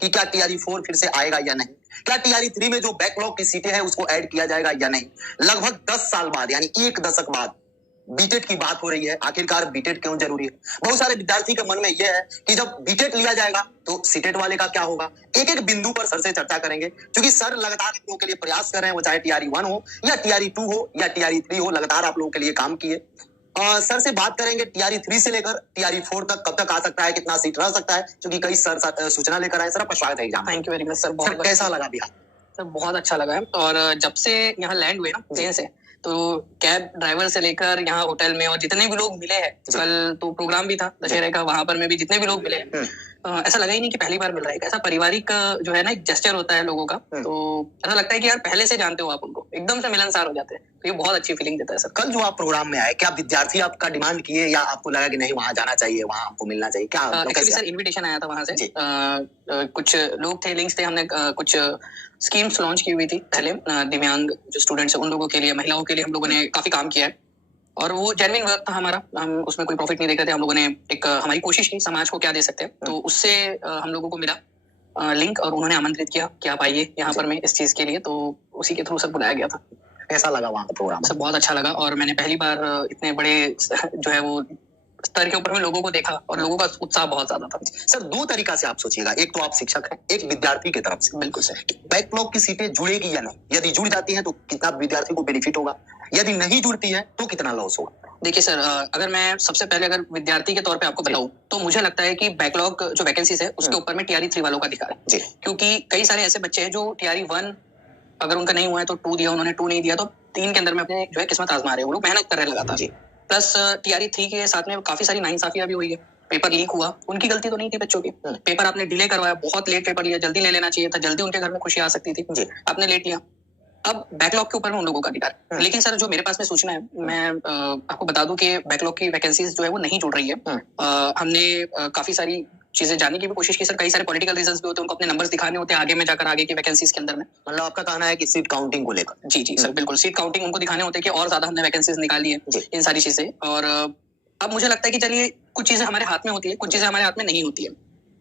कि क्या टीआरई 4 फिर से आएगा या नहीं, क्या टीआरई 3 में जो बैकलॉग की सीटें हैं उसको ऐड किया जाएगा या नहीं। लगभग 10 साल बाद यानी 1 दशक बाद बीटेट की बात हो रही है। आखिरकार बीटेट क्यों जरूरी है? बहुत सारे विद्यार्थी के मन में यह है कि जब बीटेट लिया जाएगा तो सीटेट वाले का क्या होगा। एक एक बिंदु पर सर से चर्चा करेंगे, क्योंकि सर लगातार आप लोगों के लिए प्रयास कर रहे हैं, वो चाहे टीआरई 1 हो या टीआरई 2 हो या टीआरई 3 हो, लगातार आप लोगों के लिए काम किए। सर से बात करेंगे टीआरई 3 से लेकर टीआरई 4 तक कब तक आ सकता है, कितना सीट रह सकता है, क्योंकि कई सर सूचना लेकर आए। सर आपका स्वागत है exam. Thank you very much sir. बहुत कैसा लगा बिहार? सर बहुत अच्छा लगा है। और जब से यहाँ लैंड हुए ना ट्रेन से, तो कैब ड्राइवर से लेकर यहाँ होटल में और जितने भी लोग मिले हैं, कल तो प्रोग्राम भी था दशहरे का, वहां पर में भी जितने भी लोग मिले हैं, ऐसा लगा ही नहीं कि पहली बार मिल रहा है। ऐसा पारिवारिक जो है ना एक जेस्चर होता है लोगों का, तो ऐसा लगता है कि यार पहले से जानते हो आप उनको, एकदम से मिलनसार हो जाते हैं, तो ये बहुत अच्छी फीलिंग देता है सर। कल जो आप प्रोग्राम में आए, क्या विद्यार्थी आपका डिमांड किए या आपको लगा कि नहीं वहां जाना चाहिए, वहां आपको मिलना चाहिए, क्या? सर इन्विटेशन आया था वहां से, कुछ लोग थे, लिंक्स थे, हमने कुछ स्कीम्स लॉन्च की हुई थी पहले, दिव्यांग जो स्टूडेंट्स हैं उन लोगों के लिए, महिलाओं के लिए हम लोगों ने काफी काम किया है, और वो जेन्युइन वर्क था हमारा, हम उसमें कोई प्रॉफिट नहीं देख रहे थे। हम लोगों ने एक हमारी कोशिश की समाज को क्या दे सकते हैं, तो उससे हम लोगों को मिला लिंक, और उन्होंने आमंत्रित किया कि आप आइए यहाँ पर में इस चीज के लिए, तो उसी के थ्रू सर बुलाया गया था। कैसा लगा वहाँ का प्रोग्राम? सर बहुत अच्छा लगा, और मैंने पहली बार इतने बड़े जो है वो स्तर के ऊपर में लोगों को देखा, और लोगों का उत्साह बहुत ज्यादा था। सर दो तरीका से आप सोचिएगा, एक तो आप शिक्षक हैं, एक विद्यार्थी की तरफ से। बिल्कुल सर। बैकलॉग की सीटें जुड़ेगी या नहीं? यदि जुड़ जाती हैं तो कितना विद्यार्थी को बेनिफिट होगा, यदि नहीं जुड़ती है तो कितना लॉस होगा? देखिए सर, अगर मैं सबसे पहले अगर विद्यार्थी के तौर पे आपको बताऊं, तो मुझे लगता है कि बैकलॉग जो वैकेंसीज है उसके ऊपर में टीआरई 3 वालों का अधिकार है, क्योंकि कई सारे ऐसे बच्चे हैं जो टीआरई 1 अगर उनका नहीं हुआ है तो 2 दिया उन्होंने, 2 नहीं दिया तो 3 के अंदर में अपने जो है किस्मत आजमा रहे हैं, वो लोग मेहनत कर रहे लगातार। प्लस टीआरई 3 के साथ में काफी सारी नाइंसाफियां भी हुई है, पेपर लीक हुआ, उनकी गलती तो नहीं थी बच्चों की, पेपर आपने डिले करवाया, बहुत लेट पेपर लिया, जल्दी ले लेना चाहिए था, जल्दी उनके घर में खुशी आ सकती थी, आपने लेट लिया। अब बैकलॉग के ऊपर में उन लोगों का अधिकार, लेकिन सर जो मेरे पास में सूचना है, मैं आपको बता दूं कि बैकलॉग की वैकेंसीज जो है वो नहीं जुड़ रही है। हमने काफी सारी चीजें जानने की भी कोशिश की सर, कई सारे पॉलिटिकल रीजंस भी होते हैं, उनको अपने नंबर्स दिखाने होते हैं आगे में जाकर, आगे की वैकेंसीज के अंदर में। मतलब आपका कहना है कि सीट काउंटिंग को लेकर? जी सर बिल्कुल, सीट काउंटिंग उनको दिखाने होते हैं कि और ज्यादा हमने वैकेंसीज निकाली है, इन सारी चीजें। और अब मुझे लगता है कि चलिए कुछ चीजें हमारे हाथ में होती है, कुछ चीजें हमारे हाथ में नहीं होती है।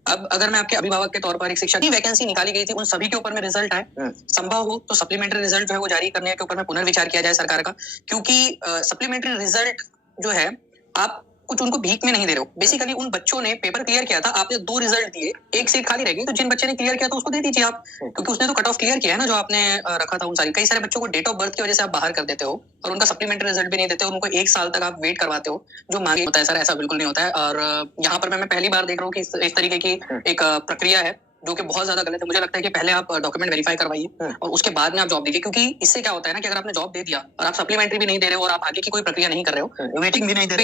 अब अगर मैं आपके अभिभावक के तौर पर, एक शिक्षक की वैकेंसी निकाली गई थी, उन सभी के ऊपर में रिजल्ट आए, संभव हो तो सप्लीमेंट्री रिजल्ट जो है वो जारी करने के ऊपर में पुनर्विचार किया जाए सरकार का, क्योंकि सप्लीमेंट्री रिजल्ट जो है आप कुछ उनको भीख में नहीं दे रहे हो। बेसिकली उन बच्चों ने पेपर क्लियर किया था, आपने 2 रिजल्ट दिए, एक सीट खाली रहेगी, तो जिन बच्चे ने क्लियर किया था उसको दे दीजिए आप, क्योंकि उसने तो कट ऑफ क्लियर किया है ना जो आपने रखा था। उन सारी कई सारे बच्चों को डेट ऑफ बर्थ की वजह से आप बाहर कर देते हो, और उनका सप्लीमेंट्री रिजल्ट भी नहीं देते, और उनको 1 साल तक आप वेट करवाते हो, जो मांगे होता है सर, ऐसा बिल्कुल नहीं होता है। और यहाँ पर मैं पहली बार देख रहा हूँ कि इस तरीके की एक प्रक्रिया है जो कि बहुत ज्यादा गलत है। मुझे लगता है कि पहले आप डॉक्यूमेंट वेरीफाई करवाइए और उसके बाद में आप जॉब दीजिए, क्योंकि इससे क्या होता है ना कि अगर आपने जॉब दे दिया और आप सप्लीमेंट्री भी नहीं दे रहे हो और आप आगे की कोई प्रक्रिया नहीं कर रहे हो, वेटिंग भी नहीं दे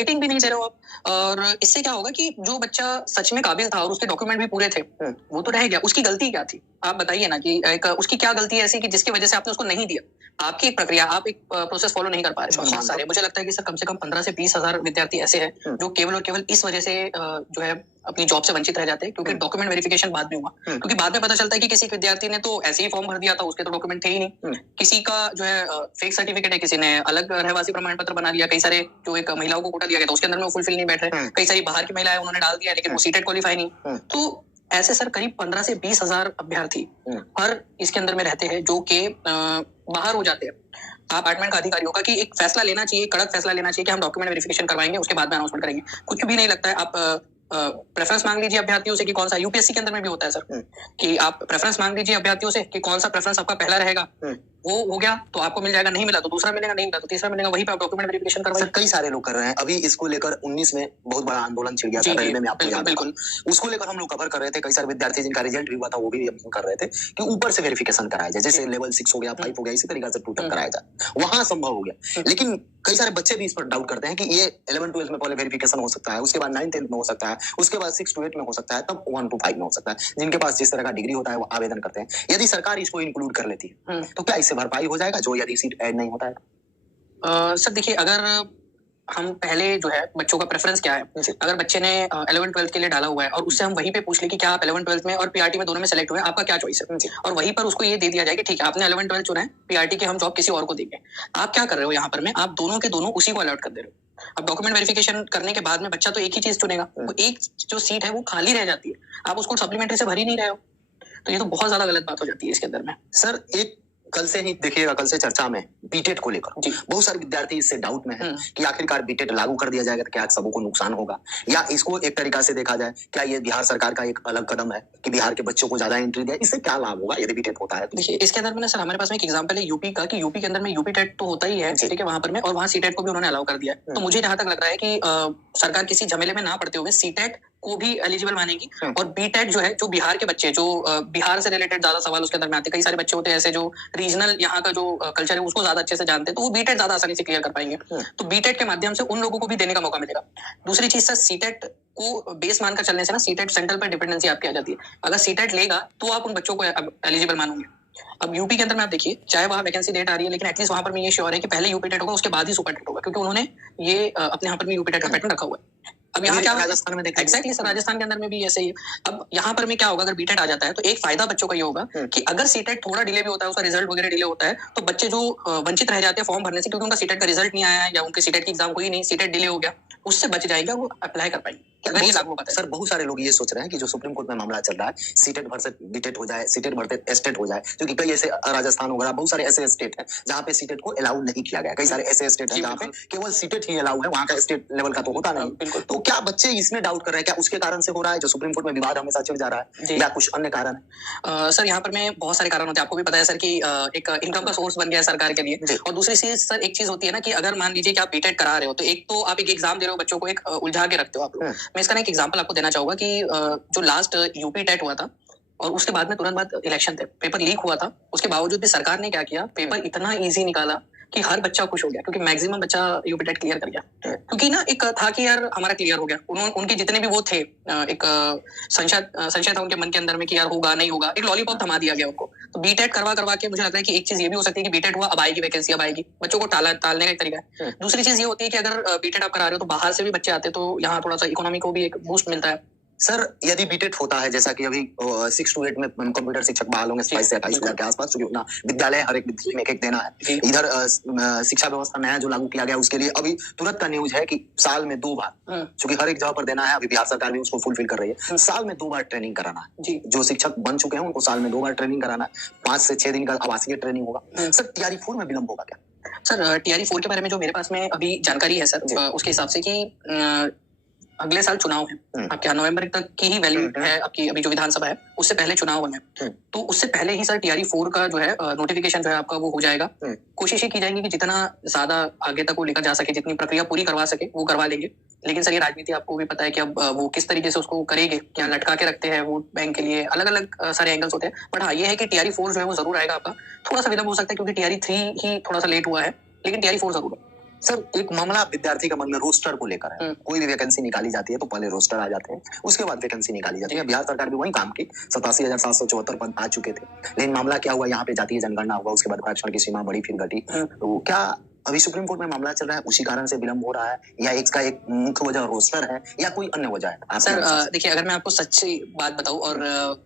रहे हो आप, और इससे क्या होगा कि जो बच्चा सच में काबिल था और उसके डॉक्यूमेंट भी पूरे थे, वो तो रह गया। उसकी गलती क्या थी आप बताइए ना, कि एक उसकी क्या गलती है ऐसी कि जिसकी वजह से आपने उसको नहीं दिया। आपकी एक प्रक्रिया, आप एक प्रोसेस फॉलो नहीं कर पा रहे बहुत सारे। मुझे लगता है कि सर कम से कम 15 से 20 हजार विद्यार्थी ऐसे हैं जो केवल और केवल इस वजह से जो है अपनी जॉब से वंचित रह जाते हैं, क्योंकि डॉक्यूमेंट वेरिफिकेशन बाद में हुआ। क्योंकि बाद में पता चलता है कि किसी विद्यार्थी ने तो ऐसे ही फॉर्म भर दिया था, उसके तो डॉक्यूमेंट थे ही नहीं, किसी का जो है फेक सर्टिफिकेट है, किसी ने अलग रहवासी प्रमाण पत्र बना लिया, कई सारे जो एक महिलाओं को कोटा दिया गया था उसके अंदर में वो फुलफिल नहीं बैठ रहे, कई सारी बाहर की महिलाएं उन्होंने डाल दिया लेकिन वो सीटेट क्वालिफाई नहीं। तो ऐसे सर करीब 15 से 20 हजार अभ्यर्थी हर इसके अंदर में रहते हैं जो कि बाहर हो जाते हैं। अपार्टमेंट का अधिकारी होगा कि एक फैसला लेना चाहिए, कड़क फैसला लेना चाहिए कि हम डॉक्यूमेंट वेरिफिकेशन करवाएंगे, उसके बाद में अनाउंसमेंट करेंगे। कुछ भी नहीं लगता है, आप प्रेफरेंस मांग लीजिए अभ्यर्थियों से कि कौन सा, यूपीएससी के अंदर में भी होता है सर कि आप प्रेफरेंस मांग लीजिए अभ्यर्थियों से कि कौन सा प्रेफरेंस आपका पहला रहेगा, वो हो गया तो आपको मिल जाएगा, नहीं मिला तो दूसरा मिलेगा, नहीं मिला तो तीसरा मिलेगा, वहीं पे आप डॉक्यूमेंट वेरिफिकेशन करवाइए। कई सारे लोग कर रहे हैं। अभी इसको लेकर 19 में बहुत बड़ा आंदोलन छिड़ गया था रेलवे में, आपको याद है? उसको लेकर हम लोग कवर कर रहे थे, कई सारे विद्यार्थी जिनका रिजल्ट भी हुआ था वो भी हम कर रहे थे कि ऊपर से वेरिफिकेशन कराया जाए, जैसे लेवल 6 हो गया, 5 हो गया, इसी तरीके से 2 तक कराया जाए, वहां संभव हो गया। लेकिन कई सारे बच्चे भी इस पर डाउट करते हैं कि ये 11-12 में पहले वेरिफिकेशन हो सकता है, उसके बाद 9-10 में हो सकता है, उसके बाद 6-8 में हो सकता है, तब 1-5 में हो सकता है। जिनके पास जिस तरह का डिग्री होता है वो आवेदन करते हैं। यदि सरकार इसको इंक्लूड कर लेती है तो क्या इससे भरपाई हो जाएगा जो यदि सीट ऐड नहीं होता है? सर देखिए, अगर हम पहले जो है बच्चों का प्रेफरेंस क्या है, अगर बच्चे ने 11-12 के लिए डाला हुआ है और उससे हम वहीं पे पूछ ले कि क्या आप 11-12 में और पीआरटी में दोनों में सेलेक्ट हुए, आपका क्या चॉइस है, और वहीं पर उसको ये दे दिया जाए कि ठीक है आपने 11-12 चुना है, पीआरटी के हम जॉब किसी और को देंगे। आप क्या कर रहे हो यहाँ पर में, आप दोनों के दोनों उसी को अलॉट कर दे रहे हो। अब डॉक्यूमेंट वेरिफिकेशन करने के बाद में बच्चा तो एक ही चीज चुनेगा, तो एक जो सीट है वो खाली रह जाती है, आप उसको सप्लीमेंट्री से भर ही नहीं रहे हो। तो ये तो बहुत ज्यादा गलत बात हो जाती है इसके अंदर में। सर एक कल से ही देखिएगा, कल से चर्चा में बीटेट को लेकर बहुत सारे विद्यार्थी इससे डाउट में हैं कि आखिरकार बीटेट लागू कर दिया जाएगा तो क्या सबों को नुकसान होगा, या इसको एक तरीका से देखा जाए क्या ये बिहार सरकार का एक अलग कदम है कि बिहार के बच्चों को ज्यादा एंट्री दिया, इससे क्या लाभ होगा यदि बीटेट होता है? देखिए इसके अंदर में ना सर हमारे पास में एक एग्जांपल है यूपी का, कि यूपी के अंदर में यूपी टेट तो होता ही है, ठीक है, वहां पर में, और वहां सीटेट को भी उन्होंने अलाउ कर दिया है। तो मुझे जहां तक लग रहा है कि सरकार किसी झमेले में ना पड़ते हुए सीटेट को भी एलिजिबल मानेगी, और बीटेट जो है, जो बिहार के बच्चे, जो बिहार से रिलेटेड ज्यादा सवाल उसके अंदर में आते हैं, कई सारे बच्चे होते हैं ऐसे जो रीजनल यहाँ का जो कल्चर है उसको ज्यादा अच्छे से जानते हैं, तो वो बीटेट ज्यादा आसानी से क्लियर कर पाएंगे। तो बीटेट के माध्यम से उन लोगों को भी देने का मौका मिलेगा। दूसरी चीज सर, सीटेट को बेस मानकर चलने से ना सीटेट सेंट्रल पर डिपेंडेंसी आपकी आ जाती है। अगर सीटेट लेगा तो आप उन बच्चों को एलिजिबल मानोगे। अब यूपी के अंदर में आप देखिए, चाहे वहां वैकेंसी डेट आ रही है, लेकिन एटलीस्ट वहां पर मैं ये श्योर है कि पहले यूपी टेट होगा, उसके बाद ही सुपर टेट होगा, क्योंकि उन्होंने ये अपने यहाँ पर भी यूपी टेट का पैटर्न रखा हुआ है। अब यहाँ क्या राजस्थान में देखा, एक्जैक्टली सर, राजस्थान के अंदर में भी ऐसे ही है। अब यहाँ पर में क्या होगा, अगर बीटेट आ जाता है तो एक फायदा बच्चों का ये होगा कि अगर सीटेट थोड़ा डिले भी होता है, उसका रिजल्ट वगैरह डिले होता है, तो बच्चे जो वंचित रह जाते हैं फॉर्म भरने से, क्योंकि उनका सीटेट का रिजल्ट नहीं आया या उनके सीटेट की एग्जाम हुई नहीं, सीटेट डिले हो गया, उससे बच जाएगा, वो अप्लाई कर पाएंगे। अगर ये लागू होता है सर, बहुत सारे लोग ये सोच रहे हैं कि जो सुप्रीम कोर्ट में मामला चल रहा है, सीटेट भर से बीटेट हो जाए, सीटेट भरते एस्टेट हो जाए, क्योंकि कई ऐसे राजस्थान वगैरह बहुत सारे ऐसे स्टेट हैं जहाँ पे सीटेट को अलाउ नहीं किया गया, कई सारे ऐसे स्टेट हैं जहाँ पे केवल सीटेट ही अलाउ है, वहाँ का स्टेट लेवल का तो होता नहीं। तो क्या बच्चे इसमें डाउट कर रहे हैं, क्या उसके कारण से हो रहा है जो सुप्रीम कोर्ट में विवाद हमेशा चल जा रहा है, या कुछ अन्य कारण है? सर यहाँ पर में बहुत सारे कारण होते हैं, आपको भी पता है सर कि एक इनकम का सोर्स बन गया है सरकार के लिए। और दूसरी चीज सर, एक चीज होती है ना कि अगर मान लीजिए कि आप बीटेट करा रहे हो, तो एक तो आप एक एग्जाम दे रहे हो, बच्चों को एक उलझा के रखते हो आप लोग। मैं इसका ना एक एग्जाम्पल आपको देना चाहूंगा कि जो लास्ट यूपी टेट हुआ था और उसके बाद में तुरंत बाद इलेक्शन थे, पेपर लीक हुआ था, उसके बावजूद भी सरकार ने क्या किया, पेपर इतना इजी निकाला कि हर बच्चा खुश हो गया, क्योंकि मैक्सिमम बच्चा यूपी टेट क्लियर कर गया। क्योंकि ना एक था कि यार हमारा क्लियर हो गया, उनके जितने भी वो थे, एक संशय था उनके मन के अंदर में कि यार होगा नहीं होगा, एक लॉलीपॉप थमा दिया गया उनको। तो बीटेट करवा के मुझे लगता है कि एक चीज ये भी हो सकती है कि बीटेट हुआ, अब आएगी वैकेंसी, अब आएगी, बच्चों को टालने का एक तरीका है। दूसरी चीज ये होती है कि अगर बीटेट आप करा रहे हो तो बाहर से भी बच्चे आते, तो यहाँ थोड़ा सा इकोनॉमी को भी एक बूस्ट मिलता है। सर यदि बीटेट होता है, जैसा कि अभी 6 to 8 में कंप्यूटर शिक्षक बहाल होंगे 27 से 28,000 के आसपास, क्योंकि अपना विद्यालय हर एक विद्यालय में एक देना है। इधर शिक्षा व्यवस्था नया जो लागू किया गया उसके लिए अभी तुरंत का न्यूज है कि साल में 2 बार, क्योंकि हर एक जगह पर देना है, अभी बिहार सरकार भी उसको फुलफिल कर रही है, साल में 2 बार ट्रेनिंग कराना है। जो शिक्षक बन चुके हैं उनको साल में 2 बार ट्रेनिंग कराना है, 5 से 6 दिन का आवासीय ट्रेनिंग होगा। सर टीआरई 4 में विलंब होगा क्या? सर टीआरई 4 के बारे में जो मेरे पास में अभी जानकारी है सर, उसके हिसाब से कि अगले साल चुनाव है आपके, नवंबर तक की ही वैल्यू है आपकी, अभी जो विधानसभा है उससे पहले चुनाव है, तो उससे पहले ही सर टीआरई 4 का जो है नोटिफिकेशन जो है आपका वो हो जाएगा। कोशिश ये की जाएगी कि जितना ज्यादा आगे तक वो लेकर जा सके, जितनी प्रक्रिया पूरी करवा सके वो करवा लेंगे। लेकिन सर ये राजनीति आपको भी पता है कि अब वो किस तरीके से उसको करेंगे, क्या लटका के रखते हैं वोट बैंक के लिए, अलग अलग सारे एंगल्स होते हैं। बट हाँ ये है कि टीआरई 4 जो है वो जरूर आएगा आपका, थोड़ा सा विलंब हो सकता है क्योंकि टीआरई 3 ही थोड़ा सा लेट हुआ है, लेकिन टीआरई 4 जरूर है। सर एक मामला विद्यार्थी के मन में रोस्टर को लेकर है, कोई भी वैकेंसी निकाली जाती है तो पहले रोस्टर आ जाते हैं, उसके बाद वैकेंसी निकाली जाती है। बिहार सरकार भी वही काम की, 87,774 पद आ चुके थे, लेकिन मामला क्या हुआ, यहाँ पे जातीय जनगणना हुआ, उसके बाद आरक्षण की सीमा बढ़ी फिर घटी। तो क्या अभी सुप्रीम कोर्ट में मामला चल रहा है उसी कारण से विलंब हो रहा है, या इसका एक मुख्य वजह रोस्टर है या कोई अन्य वजह है? सर देखिए, अगर मैं आपको सच्ची बात बताऊं, और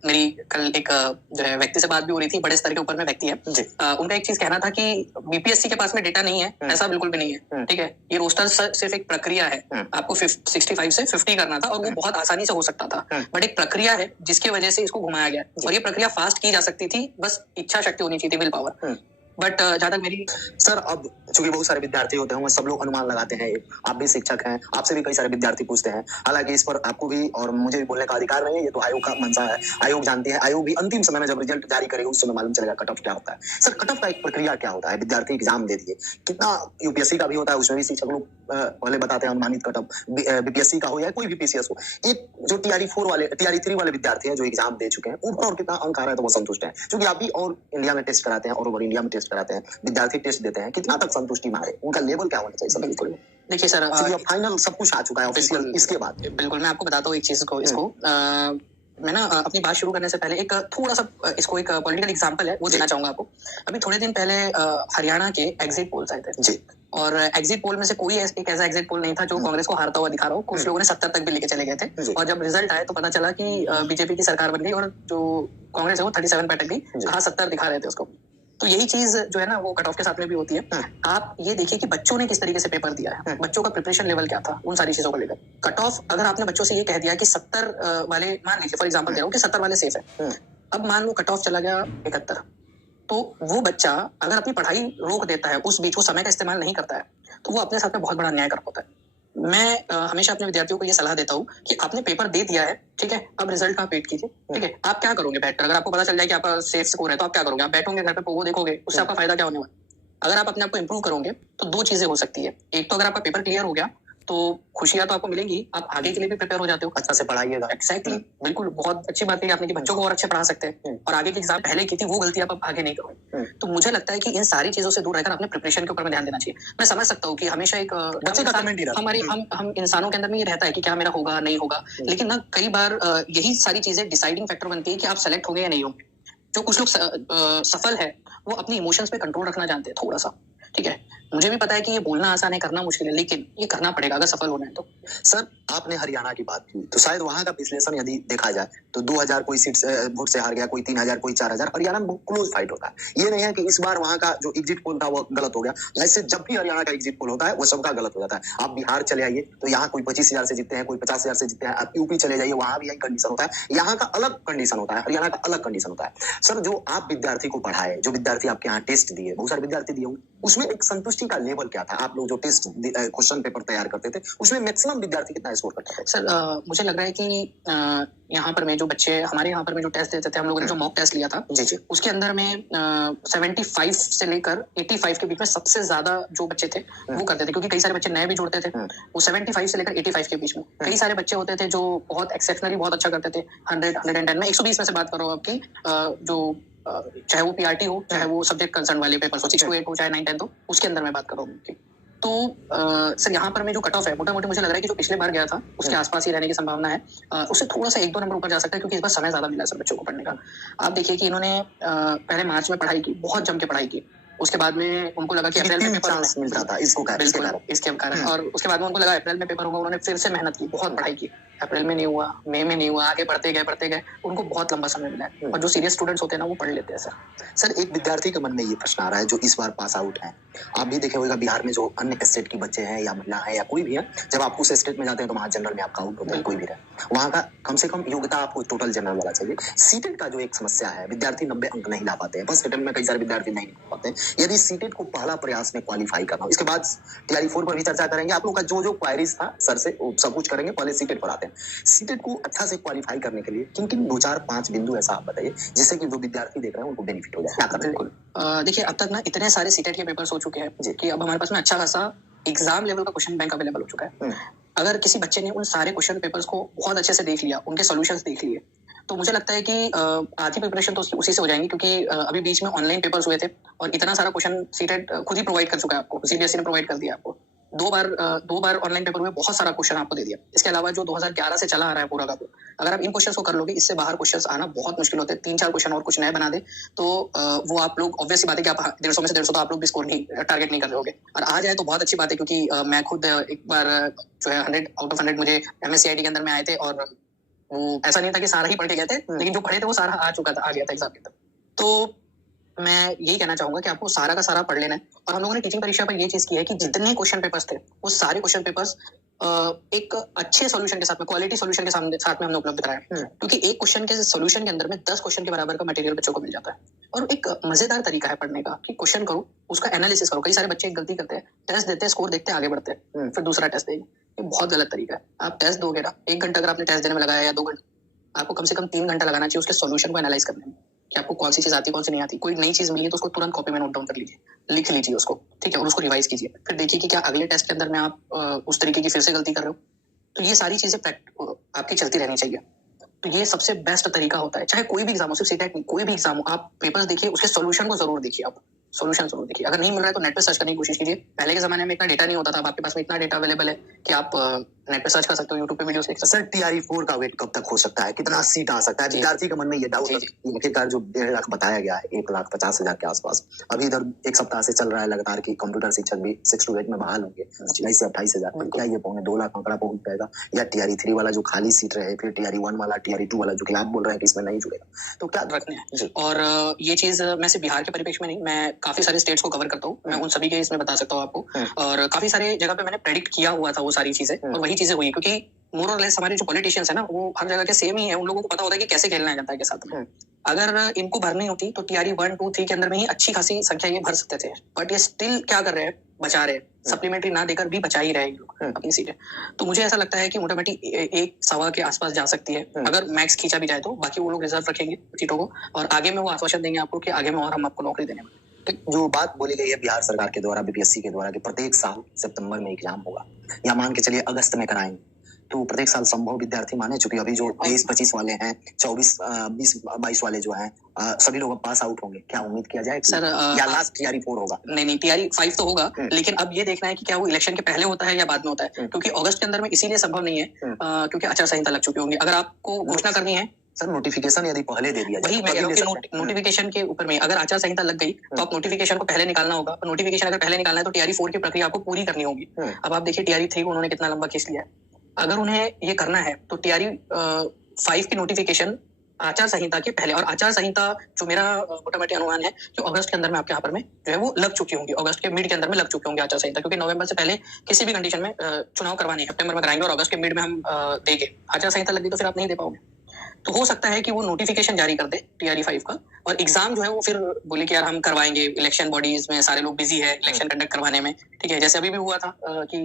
मेरी कल एक जो है व्यक्ति से बात भी हो रही थी, बड़े स्तर के ऊपर में व्यक्ति है, उनका एक चीज कहना था कि बीपीएससी के पास में डेटा नहीं है, ऐसा बिल्कुल भी नहीं है, ठीक है, ये रोस्टर सिर्फ एक प्रक्रिया है, आपको 65 से 50 करना था और वो बहुत आसानी से हो सकता था, बट एक प्रक्रिया है जिसकी वजह से इसको घुमाया गया, और ये प्रक्रिया फास्ट की जा सकती थी, बस इच्छा शक्ति होनी चाहिए थी, विल पावर। बट जहां तक मेरी सर, अब चूंकि बहुत सारे विद्यार्थी होते हैं, सब लोग अनुमान लगाते हैं, आप भी शिक्षक हैं, आपसे भी कई सारे विद्यार्थी पूछते हैं, हालांकि इस पर आपको भी और मुझे भी बोलने का अधिकार नहीं है, ये तो आयोग का मंशा है, आयोग जानती है, आयोग भी अंतिम समय में जब रिजल्ट जारी करेगा उस समय मालूम चलेगा कट ऑफ क्या होता है। सर कट ऑफ का एक प्रक्रिया क्या होता है? विद्यार्थी एग्जाम दे दिए, कितना यूपीएससी का भी होता है, उसमें भी शिक्षक लोग पहले बताते हैं अनुमानित कट ऑफ, बीपीएससी का हो या कोई भी पीसीएस हो, एक जो टीआरई 3 वाले विद्यार्थी हैं जो एग्जाम दे चुके हैं, ऊपर और कितना अंक आ रहा है तो वो संतुष्ट है, क्योंकि आप भी और इंडिया में टेस्ट कराते हैं और ओवर इंडिया में टेस्ट कराते हैं, विद्यार्थी टेस्ट देते हैं, कितना तक संतुष्टि मारे, उनका लेवल क्या होना चाहिए? सब बिल्कुल देखिए सर, फाइनल सब कुछ आ चुका है ऑफिशियल, इसके बाद बिल्कुल मैं आपको बताता हूँ एक चीज को, इसको मैं ना अपनी बात शुरू करने से पहले एक थोड़ा सा इसको एक पॉलिटिकल एग्जांपल है वो देना चाहूंगा आपको। अभी थोड़े दिन पहले हरियाणा के एग्जिट पोल्स आए थे जी, और एग्जिट पोल में से कोई एक ऐसा एग्जिट पोल नहीं था जो कांग्रेस को हारता हुआ दिखा रहा हो, कुछ लोगों ने 70 तक भी लेके चले गए थे, और जब रिजल्ट आए तो पता चला कि बीजेपी की सरकार बन गई और जो कांग्रेस है वो 37 पे अटक गई, कहा 70 दिखा रहे थे उसको। तो यही चीज जो है ना वो कट ऑफ के साथ में भी होती है। आप ये देखिए कि बच्चों ने किस तरीके से पेपर दिया है, बच्चों का प्रिपरेशन लेवल क्या था, उन सारी चीजों को लेकर कट ऑफ। अगर आपने बच्चों से ये कह दिया कि 70 वाले, मान लीजिए फॉर एग्जांपल दे रहा हूँ कि 70 वाले सेफ है, अब मान लो कट ऑफ चला गया 71, तो वो बच्चा अगर अपनी पढ़ाई रोक देता है, उस बीच वो समय का इस्तेमाल नहीं करता है, तो वो अपने साथ में बहुत बड़ा अन्याय कर पाता है। मैं हमेशा अपने विद्यार्थियों को ये सलाह देता हूँ कि आपने पेपर दे दिया है, ठीक है, अब रिजल्ट का आप वेट कीजिए, ठीक है। आप क्या करोगे बैठकर? अगर आपको पता चल जाए कि आपका सेफ स्कोर है, तो आप क्या करोगे? आप बैठोगे घर पे वो देखोगे, उससे आपका फायदा क्या होने वाला? अगर आप अपने आप को इम्प्रूव करोगे तो दो चीजें हो सकती है। एक तो अगर आपका पेपर क्लियर हो गया तो खुशियां तो आपको मिलेंगी, आप आगे के लिए भी प्रिपेयर हो जाते हो, अच्छा से पढ़ाइएगा। एक्जैक्टली, बिल्कुल, बहुत अच्छी बात है आपने कि बच्चों को और अच्छे पढ़ा सकते हैं, और आगे की एग्जाम पहले की थी वो गलती आप आगे नहीं करोगे। तो मुझे लगता है कि इन सारी चीजों से दूर रहकर अपने प्रिपरेशन के ऊपर में ध्यान देना चाहिए। मैं समझ सकता हूँ कि हमेशा एक बच्चे का कमेंट ही रहता है। हमारे हम इंसानों के अंदर में ये रहता है कि क्या मेरा होगा नहीं होगा, लेकिन ना कई बार यही सारी चीजें डिसाइडिंग फैक्टर बनती है कि आप सेलेक्ट होंगे या नहीं होंगे। जो कुछ लोग सफल है वो अपनी इमोशंस पे कंट्रोल रखना जानते हैं थोड़ा सा, ठीक है। मुझे भी पता है कि ये बोलना आसान है, करना मुश्किल है, लेकिन ये करना पड़ेगा अगर सफल होना है तो। सर, आपने हरियाणा की बात की, तो शायद वहां का विश्लेषण यदि देखा जाए तो 2000 कोई सीट से वोट से हार गया, कोई 3000, कोई 4000। हरियाणा में क्लोज फाइट होता है। ये नहीं है कि इस बार वहां का जो एग्जिट पोल था वो गलत हो गया। ऐसे जब भी हरियाणा का एग्जिट पोल होता है वो सबका गलत हो जाता है। आप बिहार चले आइए तो यहाँ कोई 25,000 से जीतते हैं, कोई 50,000 से जीतते हैं। आप यूपी चले जाइए, वहां भी यही कंडीशन होता है। यहाँ का अलग कंडीशन होता है, हरियाणा का अलग कंडीशन होता है। सर, जो आप विद्यार्थी को पढ़ाए, जो विद्यार्थी आपके यहाँ टेस्ट दिए, बहुत सारे विद्यार्थी दिए होंगे, उसमें एक संतुष्टि का लेवल क्या था? आप लोग जो टेस्ट क्वेश्चन पेपर तैयार करते थे उसमें मैक्सिमम विद्यार्थी कितना स्कोर करते थे? सर, मुझे लग रहा है कि यहाँ पर में जो बच्चे हमारे यहाँ पर में जो टेस्ट देते थे, हम लोगों ने जो मॉक टेस्ट लिया था जी जी, उसके अंदर में 75 से लेकर 85 के बीच में सबसे ज्यादा जो बच्चे थे वो करते थे, क्योंकि कई सारे बच्चे नए भी जुड़ते थे। वो 75 से लेकर 85 के बीच में कई सारे बच्चे होते थे जो बहुत एक्सेप्शनली बहुत अच्छा करते थे। 100, 110 में 120 में से बात कर रहा हूँ आपकी, जो चाहे वो पीआरटी हो, चाहे वो सब्जेक्ट कंसर्न वाले पेपर हो, 6 to 8 हो, चाहे 9, 10 हो, उसके अंदर मैं बात कर रहा हूँ। तो सर, यहाँ पर में जो कट ऑफ है मोटा मोटी मुझे लग रहा है कि जो पिछले बार गया था उसके आसपास ही रहने की संभावना है। उससे थोड़ा सा 1-2 नंबर ऊपर जा सकता है, क्योंकि इस बार समय ज्यादा मिला है सर बच्चों को पढ़ने का। आप देखिए कि इन्होंने पहले मार्च में पढ़ाई की, बहुत जम के पढ़ाई की। उसके बाद में उनको लगा कि अप्रैल में पेपर चांस मिलता था इसको इसके कारण, और उसके बाद में उनको लगा अप्रैल में पेपर होगा। उन्होंने फिर से मेहनत की, बहुत पढ़ाई की। अप्रैल में नहीं हुआ, मई में नहीं हुआ, आगे बढ़ते गए, उनको बहुत लंबा समय मिला है। और जो सीरियस स्टूडेंट्स होते हैं ना वो पढ़ लेते हैं सर, एक विद्यार्थी के मन में ये प्रश्न आ रहा है जो इस बार पास आउट है। आप भी देखे होगा बिहार में जो अन्य स्टेट के बच्चे हैं या महिला है या कोई भी है, जब आप उस स्टेट में जाते हैं तो वहाँ जनरल में आपका आउट होता है, कोई भी रहे वहाँ का कम से कम योग्यता आपको टोटल जनरल वाला चाहिए। सीटेट का जो एक समस्या है, विद्यार्थी 90 अंक नहीं ला पाते हैं, फर्स्ट अटेम्प्ट में कई सारे विद्यार्थी नहीं ला पाते हैं। यदि सीटेट को पहला प्रयास में क्वालिफाई करना हो, इसके बाद टीआरई 4 पर भी चर्चा करेंगे। आप लोग का जो क्वायरीज था सर से सब कुछ करेंगे, पहले सीटेट पर आते हैं। सीटेट को अच्छा से क्वालिफाई करने के लिए किन किन 2, 4, 5 बिंदु ऐसा आप बताइए जिससे कि जो विद्यार्थी देख रहे हैं उनको बेनिफिट हो जाए। बिल्कुल, देखिए अब तक ना इतने सारे सीटेट के पेपर्स हो चुके हैं कि अब हमारे पास में अच्छा खासा एग्जाम लेवल का क्वेश्चन बैंक अवेलेबल हो चुका है। अगर किसी बच्चे ने उन सारे क्वेश्चन पेपर्स को बहुत अच्छे से देख लिया, उनके सॉल्यूशंस देख लिए, तो मुझे लगता है कि आधी प्रिपरेशन तो उसी से हो जाएंगी, क्योंकि अभी बीच में ऑनलाइन पेपर्स हुए थे और इतना सारा क्वेश्चन सीटेट खुद ही प्रोवाइड कर चुका है आपको, सीबीएसई ने प्रोवाइड कर दिया आपको। 2 बार ऑनलाइन पेपर में बहुत सारा क्वेश्चन आपको दे दिया। इसके अलावा जो 2011 से चला आ रहा है पूरा का पूरा, अगर आप इन क्वेश्चंस को कर लोगे, इससे बाहर क्वेश्चंस आना बहुत मुश्किल होते हैं। 3-4 क्वेश्चन और कुछ नए बना दे तो वो आप लोग, ऑब्वियस बात है कि आप 150 में से 150 तो आप लोग भी स्कोर नहीं टारगेट नहीं कर रहे होगे, और आ जाए तो बहुत अच्छी बात है, क्योंकि मैं खुद एक बार जो है 100 आउट ऑफ 100 मुझे MSCIT के अंदर में आए थे, और वो ऐसा नहीं था कि सारा ही पढ़ के गए थे, लेकिन जो पढ़े थे वो सारा आ गया था एग्जाम के अंदर। तो मैं यही कहना चाहूंगा कि आपको सारा का सारा पढ़ लेना है। और हम लोगों ने टीचिंग परीक्षा पर ये चीज की है कि जितने क्वेश्चन पेपर्स थे वो सारे क्वेश्चन पेपर्स एक अच्छे सॉल्यूशन के साथ में, क्वालिटी सॉल्यूशन के साथ में हमने उपलब्ध कराया, क्योंकि एक क्वेश्चन के सॉल्यूशन के अंदर में 10 क्वेश्चन के बराबर का मटेरियल बच्चों को मिल जाता है। और एक मजेदार तरीका है पढ़ने का कि क्वेश्चन करो, उसका एनालिसिस करो। कई सारे बच्चे एक गलती करते हैं, टेस्ट देते हैं, स्कोर देखते हैं, आगे बढ़ते हैं, फिर दूसरा टेस्ट देंगे। ये बहुत गलत तरीका है। आप टेस्ट दोगे ना, 1 घंटा अगर आपने टेस्ट देने में लगाया या 2 घंटा, आपको कम से कम 3 घंटा लगाना चाहिए उसके सॉल्यूशन को एनालाइज करने में, कि आपको कौन सी चीज आती है, कौन सी नहीं आती। कोई नई चीज मिली है तो उसको तुरंत कॉपी में नोट डाउन कर लीजिए, लिख लीजिए उसको, ठीक है, और उसको रिवाइज कीजिए। फिर देखिए कि क्या अगले टेस्ट के अंदर में आप उस तरीके की फिर से गलती कर रहे हो। तो ये सारी चीजें आपकी चलती रहनी चाहिए। तो ये सबसे बेस्ट तरीका होता है, चाहे कोई भी एग्जाम हो, सिर्फ सीटेट नहीं, कोई भी एग्जाम हो, आप पेपर्स देखिए, उसके सॉल्यूशन को जरूर देखिए। आप सॉल्यूशन जरूर देखिए। अगर नहीं मिल रहा है तो नेट पे सर्च करने की कोशिश कीजिए। पहले के जमाने में इतना डेटा नहीं होता था, अब आपके पास में इतना डेटा अवेलेबल है कि आप नेट पे सर्च कर सकते हो, यूट्यूब पे वीडियोस देख सकते सर, टीआरई 4 का वेट कब तक हो सकता है? कितना सीट आ सकता है? विद्यार्थी के मन में ये डाउट है। आखिरकार जो 1.5 लाख बताया गया है, 1,50,000 के आसपास, अभी इधर 1 सप्ताह से चल रहा है लगातार कि कंप्यूटर शिक्षक भी 6 to 8 में बहाल होंगे, 27 से 28,000। क्या ये 2.5 लाख आंकड़ा पहुंच जाएगा, या टीआरई 3 वाला जो खाली सीट रहे, फिर टीआरई 1 वाला, टीआरई 2 वाला जो कि आप बोल रहे हैं कि इसमें नहीं जुड़ेगा, तो क्या रखने हैं? और ये चीज मैं सिर्फ बिहार के परिप्रेक्ष्य में नहीं, मैं काफी सारे स्टेट्स को कवर करता हूँ, मैं उन सभी के इसमें बता सकता हूँ आपको। और काफी सारे जगह पे मैंने प्रेडिक्ट किया हुआ था वो सारी चीजें, और वही चीजें हुई, क्योंकि मोर और लेस हमारे जो पॉलिटिशियंस है ना, वो हर जगह के सेम ही है। उन लोगों को पता होता है कि कैसे खेलना है जनता के साथ में। अगर इनको भरनी होती तो टीआरई 1, 2, 3 के अंदर में ही अच्छी खासी संख्या ये भर सकते थे, बट ये स्टिल क्या कर रहे हैं, बचा रहे हैं, सप्लीमेंट्री ना देकर भी बचा ही रहे हैं लोग अपनी सीटें। तो मुझे ऐसा लगता है कि मोटामोटी 1 सवा के आसपास जा सकती है, अगर मैक्स खींचा भी जाए तो। बाकी वो लोग रिजर्व रखेंगे सीटों को, और आगे में वो आश्वासन देंगे आपको कि आगे में और हम आपको नौकरी देने वाले। जो बात बोली गई है बिहार सरकार के द्वारा, बीपीएससी के द्वारा, कि प्रत्येक साल सितंबर में एग्जाम होगा, या मान के चलिए अगस्त में कराएंगे, तो प्रत्येक साल संभव विद्यार्थी माने, चूंकि अभी जो 23-25 वाले हैं, 24-20-22 वाले जो हैं, सभी लोग पास आउट होंगे, क्या उम्मीद किया जाए सर? या लास्ट टीआरई 4 होगा? नहीं, टीआरई 5 तो होगा, लेकिन अब ये देखना है कि क्या वो इलेक्शन के पहले होता है या बाद में होता है, क्योंकि अगस्त के अंदर में इसीलिए संभव नहीं है क्योंकि आचार संहिता लग चुकी होंगी। अगर आपको घोषणा करनी है सर, नोटिफिकेशन यदि पहले दे दिया वही मैं कह रहा हूं कि नोटिफिकेशन के ऊपर में अगर आचार संहिता लग गई तो आप नोटिफिकेशन को पहले निकालना होगा, और नोटिफिकेशन अगर पहले निकालना है तो टीआरई 4 की प्रक्रिया आपको पूरी करनी होगी। अब आप देखिए टीआरई 3 को उन्होंने कितना लंबा खींच लिया है। अगर उन्हें ये करना है तो टीआरई 5 की नोटिफिकेशन आचार संहिता के पहले, और आचार संहिता जो मेरा मोटा-मोटी अनुमान है कि अगस्त के अंदर में आपके यहाँ पर में जो है वो लग चुकी होंगी, अगस्त के मिड के अंदर में लग चुके होंगे आचार संहिता, क्योंकि नवंबर से पहले किसी भी कंडीशन में चुनाव करवाने हैं, सितंबर में कराएंगे और अगस्त के मिड में हम देंगे। आचार संहिता लगी तो फिर आप नहीं दे पाओगे। तो हो सकता है कि वो नोटिफिकेशन जारी कर दे टीआरई 5 का, और एग्जाम जो है वो फिर बोले कि यार हम करवाएंगे, इलेक्शन बॉडीज में सारे लोग बिजी है इलेक्शन कंडक्ट करवाने में, ठीक है, जैसे अभी भी हुआ था कि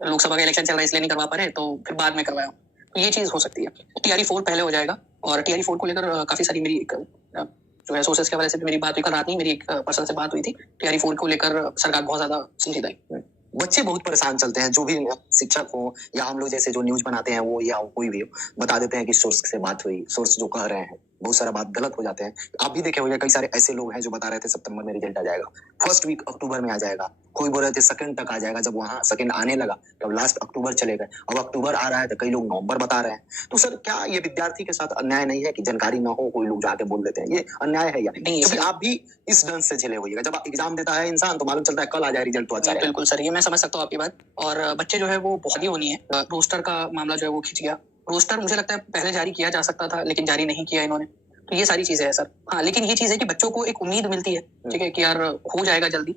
लोकसभा का इलेक्शन चल रहा है इसलिए नहीं करवा पा रहे, तो फिर बाद में करवाया। तो ये चीज हो सकती है। टीआरई 4 पहले हो जाएगा, और टीआरई 4 को लेकर काफी सारी मेरी जो है सोर्सेस के हवाले से भी मेरी बात हुई, कल रात नहीं मेरी एक पर्सन से बात हुई थी। टीआरई 4 को लेकर सरकार बहुत ज्यादा संजीदा है। बच्चे बहुत परेशान चलते हैं, जो भी शिक्षक हो या हम लोग जैसे जो न्यूज बनाते हैं वो, या कोई भी हो, बता देते हैं कि सोर्स से बात हुई, सोर्स जो कह रहे हैं बहुत सारा बात गलत हो जाते हैं। आप भी देखे होंगे कई सारे ऐसे लोग हैं जो बता रहे थे सितंबर में रिजल्ट आ जाएगा, फर्स्ट वीक अक्टूबर में आ जाएगा, कोई बोल रहे थे सेकंड तक आ जाएगा। जब वहां सेकंड आने लगा तब लास्ट अक्टूबर चले गए, अब अक्टूबर आ रहा है तो कई लोग नवंबर बता रहे हैं। तो सर, क्या ये विद्यार्थी के साथ अन्याय नहीं है कि जानकारी ना हो, कोई लोग जाके बोल देते हैं? ये अन्याय है या नहीं? क्योंकि आप भी इस ढंग से झेले होइएगा, जब एग्जाम देता है इंसान तो मालूम चलता है कल आ जाए रिजल्ट तो अच्छा है। बिल्कुल सर, ये मैं समझ सकता हूँ आपकी बात। और बच्चे जो है वो बहुत ही होनी है, रोस्टर का मामला जो है वो खिंच गया। रोस्टर मुझे लगता है पहले जारी किया जा सकता था, लेकिन जारी नहीं किया इन्होंने। तो ये सारी चीजें है सर। हाँ, लेकिन ये चीज है कि बच्चों को एक उम्मीद मिलती है, ठीक है, कि यार हो जाएगा जल्दी,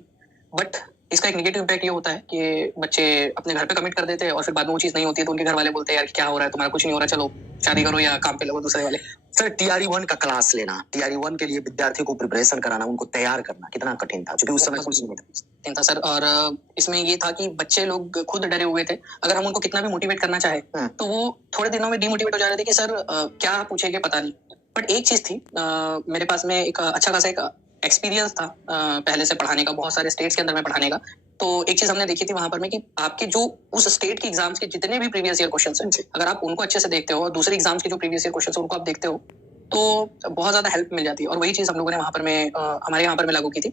बट इसका एक नेगेटिव इम्पैक्ट ये होता है कि बच्चे अपने घर पे कमिट कर देते हैं, और फिर बाद में वो चीज नहीं होती है तो उनके घर वाले बोलते हैं यार क्या हो रहा है तुम्हारा, कुछ नहीं हो रहा, चलो शादी करो या काम पे लगो दूसरे वाले। सर, टीआरई 1 का क्लास लेना, टीआरई 1 के लिए विद्यार्थियों को प्रिपरेशन कराना, उनको तैयार करना कितना कठिन था, क्योंकि उस समय कुछ नहीं था सर। और इसमें ये था कि बच्चे लोग खुद डरे हुए थे। अगर हम उनको कितना भी मोटिवेट करना चाहे तो वो थोड़े दिनों में डिमोटिवेट हो जा रहे थे कि सर क्या पूछेंगे पता नहीं। बट एक चीज थी, मेरे पास में एक अच्छा खासा एक एक्सपीरियंस था पहले से पढ़ाने का, बहुत सारे स्टेट्स के अंदर में पढ़ाने का। तो एक चीज हमने देखी थी वहां पर में कि आपके जो उस स्टेट के एग्जाम्स के जितने भी प्रीवियस ईयर क्वेश्चंस हैं, अगर आप उनको अच्छे से देखते हो और दूसरे एग्जाम्स के जो प्रीवियस ईयर क्वेश्चंस हैं उनको आप देखते हो तो बहुत ज्यादा हेल्प मिल जाती है। और वही चीज हम लोगों ने वहां पर में हमारे यहाँ पर में लागू की थी।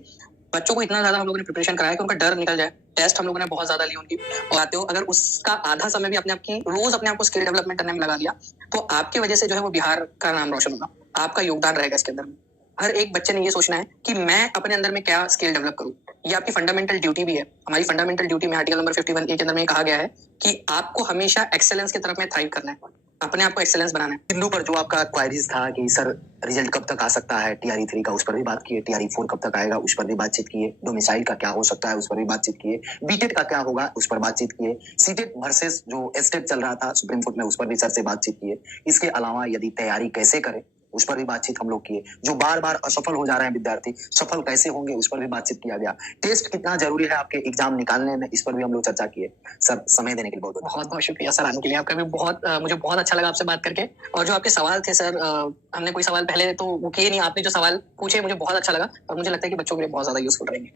बच्चों को इतना ज्यादा हम लोगों ने प्रिपरेशन कराया कि उनका डर निकल जाए। टेस्ट हम लोगों ने बहुत ज्यादा ली उनकी, और आते हो अगर उसका आधा समय भी अपने आप की रोज अपने आप को स्किल डेवलपमेंट करने में लगा दिया तो आपकी वजह से जो है वो बिहार का नाम रोशन होगा, आपका योगदान रहेगा इसके अंदर में। हर एक बच्चे ने ये सोचना है कि मैं अपने अंदर में क्या स्किल डेवलप करूं, ये आपकी फंडामेंटल ड्यूटी भी है। हमारी फंडामेंटल ड्यूटी में आर्टिकल नंबर 51A के अंदर में कहा गया है कि आपको हमेशा एक्सेलेंस की तरफ में थ्राइव करना है, अपने आप को एक्सेलेंस बनाना है। बिंदु पर जो आपका क्वारीज था कि सर रिजल्ट कब तक आ सकता है टीआरई 3 का, उस पर भी बात किए, टीआरई 4 कब तक आएगा उस पर भी बातचीत किए, डोमिसाइल का क्या हो सकता है उस पर भी बातचीत किए, बीटेट का क्या होगा उस पर बातचीत किए, सीटेट वर्सेस जो स्टेट चल रहा था सुप्रीम कोर्ट में उस पर भी सर से बातचीत किए। इसके अलावा यदि तैयारी कैसे करें उस पर भी बातचीत हम लोग किए। जो बार बार असफल हो जा रहे हैं विद्यार्थी, सफल कैसे होंगे उस पर भी बातचीत किया गया। टेस्ट कितना जरूरी है आपके एग्जाम निकालने में, इस पर भी हम लोग चर्चा किए। सर, समय देने के लिए बहुत बहुत शुक्रिया सर आने के लिए। आपका भी बहुत मुझे बहुत अच्छा लगा आपसे बात करके। और जो आपके सवाल थे सर, हमने कोई सवाल पहले तो वो किए नहीं, आपने जो सवाल पूछे मुझे बहुत अच्छा लगा, और मुझे लगता है कि बच्चों के लिए बहुत ज्यादा यूजफुल रहेंगे।